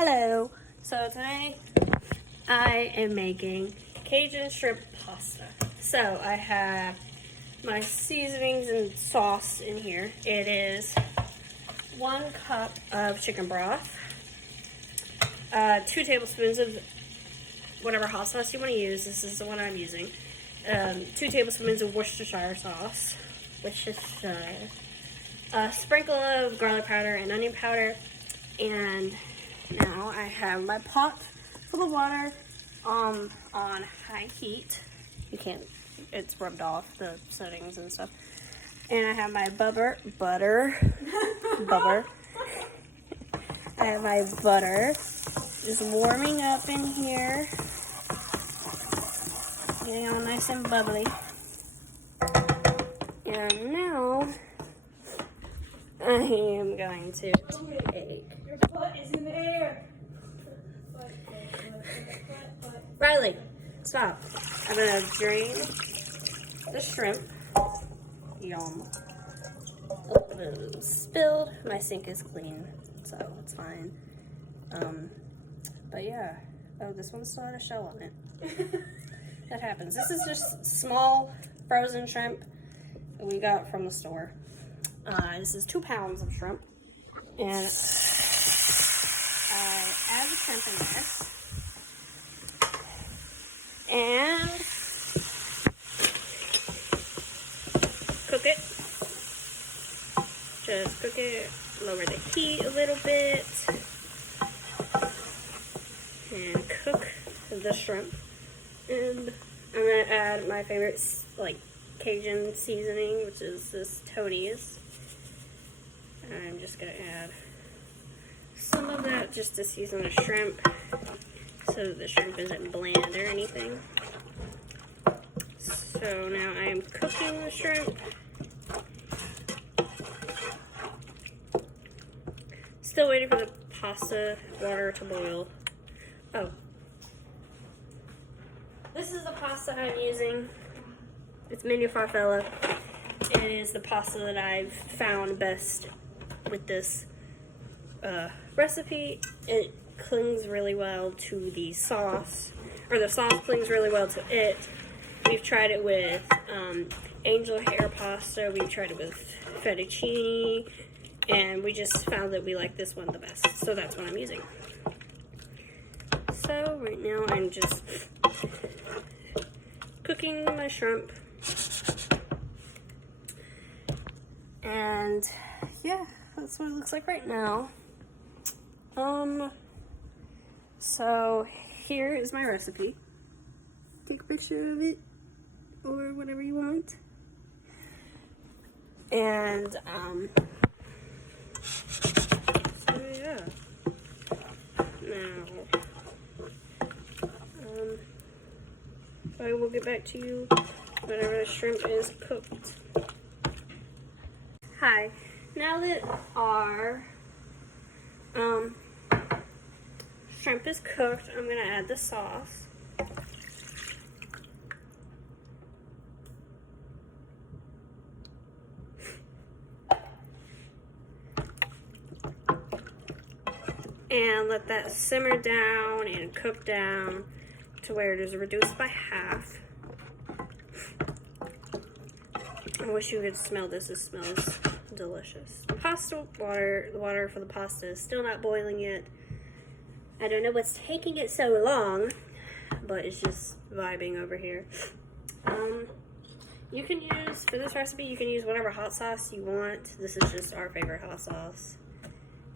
Hello. So today I am making Cajun shrimp pasta. So I have my seasonings and sauce in here. It is 1 cup of chicken broth, 2 tablespoons of whatever hot sauce you want to use. This is the one I'm using. 2 tablespoons of Worcestershire sauce, a sprinkle of garlic powder and onion powder, and now I have my pot full of water on high heat. You can't, it's rubbed off the settings and stuff. And I have my butter. I have my butter just warming up in here, getting all nice and bubbly. And now I am going to take. Your butt is in the air. Riley, stop. I'm gonna drain the shrimp. Yum. A little bit of them spilled. My sink is clean, so it's fine. But yeah. Oh, this one still had a shell on it. That happens. This is just small frozen shrimp that we got from the store. This is 2 pounds of shrimp. And I add the shrimp in there. And cook it. Just cook it. Lower the heat a little bit. And cook the shrimp. And I'm going to add my favorite, Cajun seasoning, which is this Tony's. I'm just going to add some of that just to season the shrimp so that the shrimp isn't bland or anything. So now I am cooking the shrimp. Still waiting for the pasta water to boil. Oh. This is the pasta I'm using. It's menu farfalla. It is the pasta that I've found best with this recipe. It clings really well to the sauce, or the sauce clings really well to it. We've tried it with angel hair pasta, we've tried it with fettuccine, and we just found that we like this one the best. So that's what I'm using. So right now I'm just cooking my shrimp. And yeah, that's what it looks like right now. So here is my recipe. Take a picture of it or whatever you want. And so yeah. Now I will get back to you whenever the shrimp is cooked. Hi. Now that our shrimp is cooked, I'm gonna add the sauce. And let that simmer down and cook down to where it is reduced by half. I wish you could smell this. It smells delicious. The water for the pasta is still not boiling yet. I don't know what's taking it so long, but it's just vibing over here. You can use, for this recipe, you can use whatever hot sauce you want. This is just our favorite hot sauce,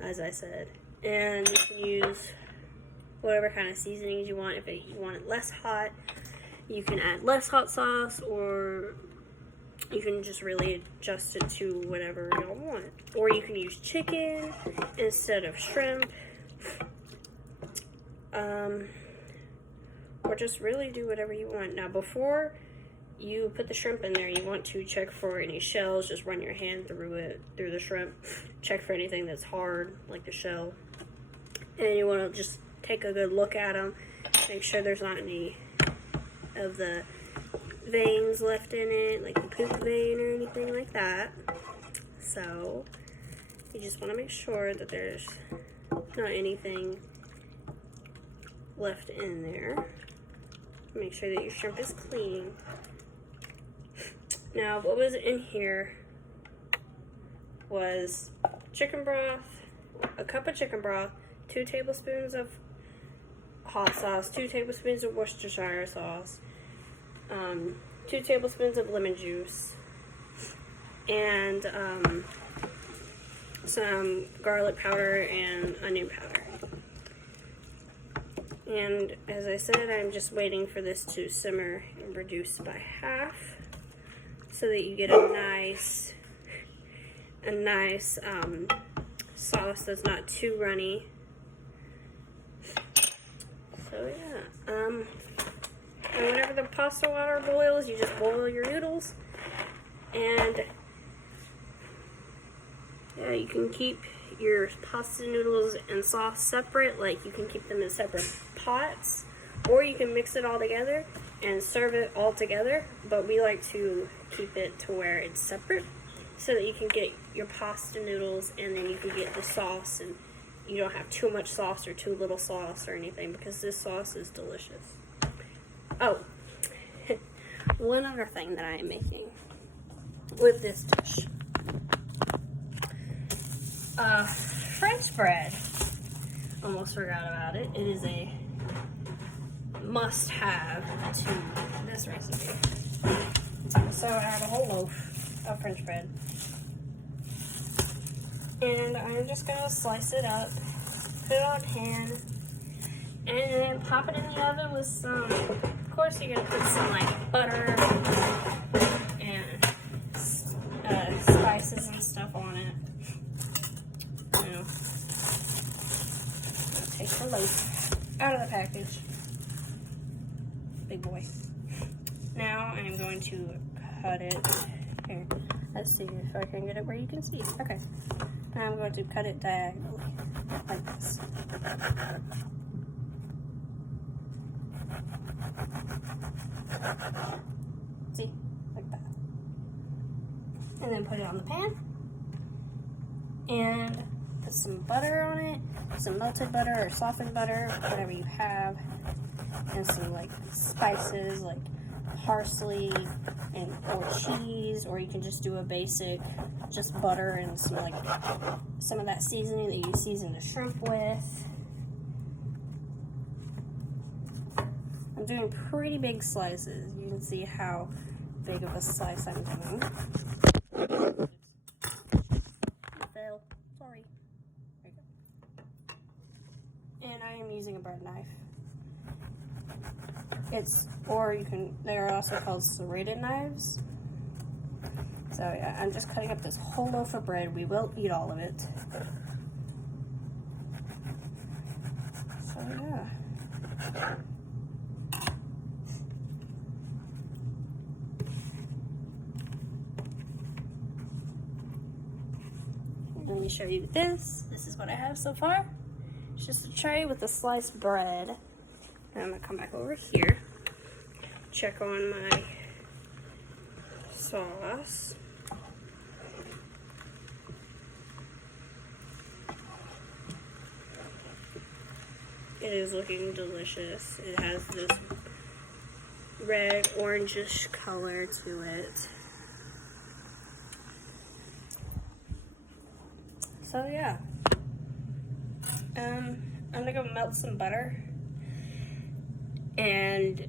as I said. And you can use whatever kind of seasonings you want. If you want it less hot, you can add less hot sauce, or you can just really adjust it to whatever you want. Or you can use chicken instead of shrimp. Or just really do whatever you want. Now, before you put the shrimp in there, you want to check for any shells. Just run your hand through the shrimp. Check for anything that's hard, like the shell. And you want to just take a good look at them. Make sure there's not any of the veins left in it, like the poop vein or anything like that. So you just want to make sure that there's not anything left in there. Make sure that your shrimp is clean. Now, what was in here was chicken broth, a cup of chicken broth, 2 tablespoons of hot sauce, 2 tablespoons of Worcestershire sauce, 2 tablespoons of lemon juice, and some garlic powder and onion powder. And as I said, I'm just waiting for this to simmer and reduce by half so that you get a nice sauce that's not too runny. So yeah, and whenever the pasta water boils, you just boil your noodles, and yeah, you can keep your pasta noodles and sauce separate, like you can keep them in separate pots, or you can mix it all together and serve it all together, but we like to keep it to where it's separate so that you can get your pasta noodles and then you can get the sauce, and you don't have too much sauce or too little sauce or anything, because this sauce is delicious. Oh, one other thing that I am making with this dish. French bread. Almost forgot about it. It is a must-have to this recipe. So I have a whole loaf of French bread. And I'm just going to slice it up, put it on a pan, and then pop it in the oven with some, of course you're going to put some like butter and spices and stuff on it. You know, take the loaf out of the package. Big boy. Now I'm going to cut it. Here, let's see if I can get it where you can see. Okay. Now I'm going to cut it diagonally, like this. See? Like that. And then put it on the pan. And put some butter on it. Some melted butter or softened butter, whatever you have. And some like spices like parsley and or cheese, or you can just do a basic just butter and some of that seasoning that you season the shrimp with. I'm doing pretty big slices. You can see how big of a slice I'm doing. Fail. Sorry. There you go. And I am using a bread knife. They are also called serrated knives. So yeah, I'm just cutting up this whole loaf of bread. We will eat all of it. So yeah. Let me show you this. This is what I have so far. It's just a tray with the sliced bread. And I'm gonna come back over here, check on my sauce. It is looking delicious. It has this red, orangish color to it. So yeah. I'm gonna go melt some butter. And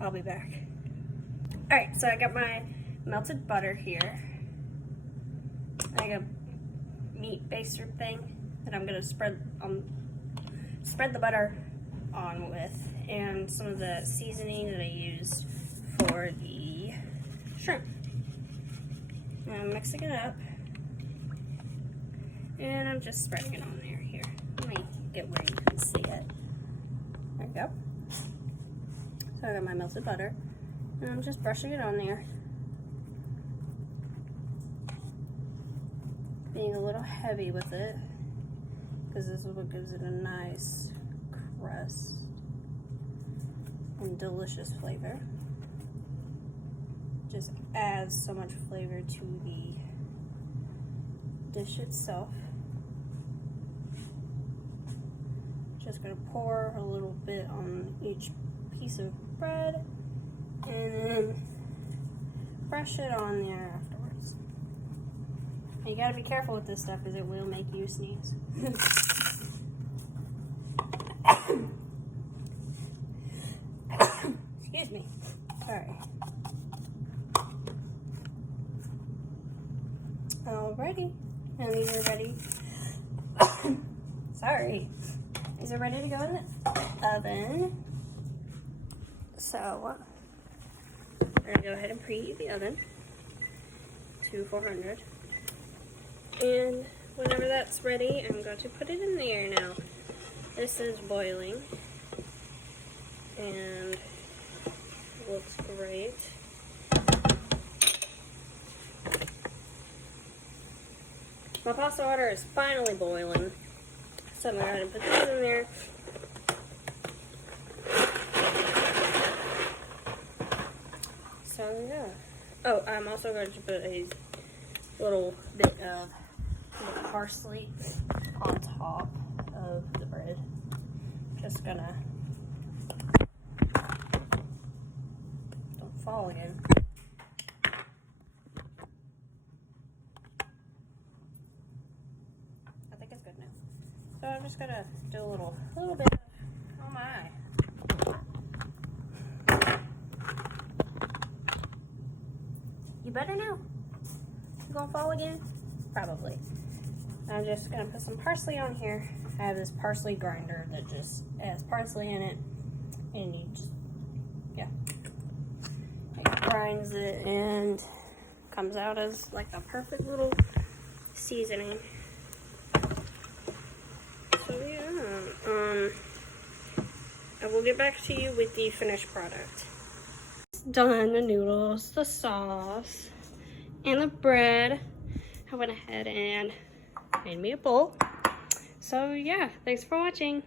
I'll be back. Alright, so I got my melted butter here. I got a meat baster thing that I'm gonna spread the butter on with, and some of the seasoning that I used for the shrimp. And I'm mixing it up, and I'm just spreading it on there. Here, let me get where you can see it. There you go. So I got my melted butter, and I'm just brushing it on there. Being a little heavy with it, because this is what gives it a nice crust and delicious flavor. Just adds so much flavor to the dish itself. Just gonna pour a little bit on each piece of bread and then brush it on there afterwards. And you gotta be careful with this stuff because it will make you sneeze. Excuse me. Sorry. Alrighty. And these are ready. Sorry. These are ready to go in the oven. So, we're gonna go ahead and preheat the oven to 400. And whenever that's ready, I'm going to put it in the air now. This is boiling. And looks great. My pasta water is finally boiling. So I'm going to go ahead and put these in there. So yeah. Oh, I'm also going to put a little bit of parsley on top of the bread. Just gonna, don't fall again. I think it's good now. So I'm just gonna do a little bit of, oh my. You better know. You gonna fall again? Probably. I'm just gonna put some parsley on here. I have this parsley grinder that just has parsley in it, and you just, yeah, it grinds it and comes out as like the perfect little seasoning. So yeah, I will get back to you with the finished product. Done, the noodles, the sauce, and the bread. I went ahead and made me a bowl. So yeah, thanks for watching.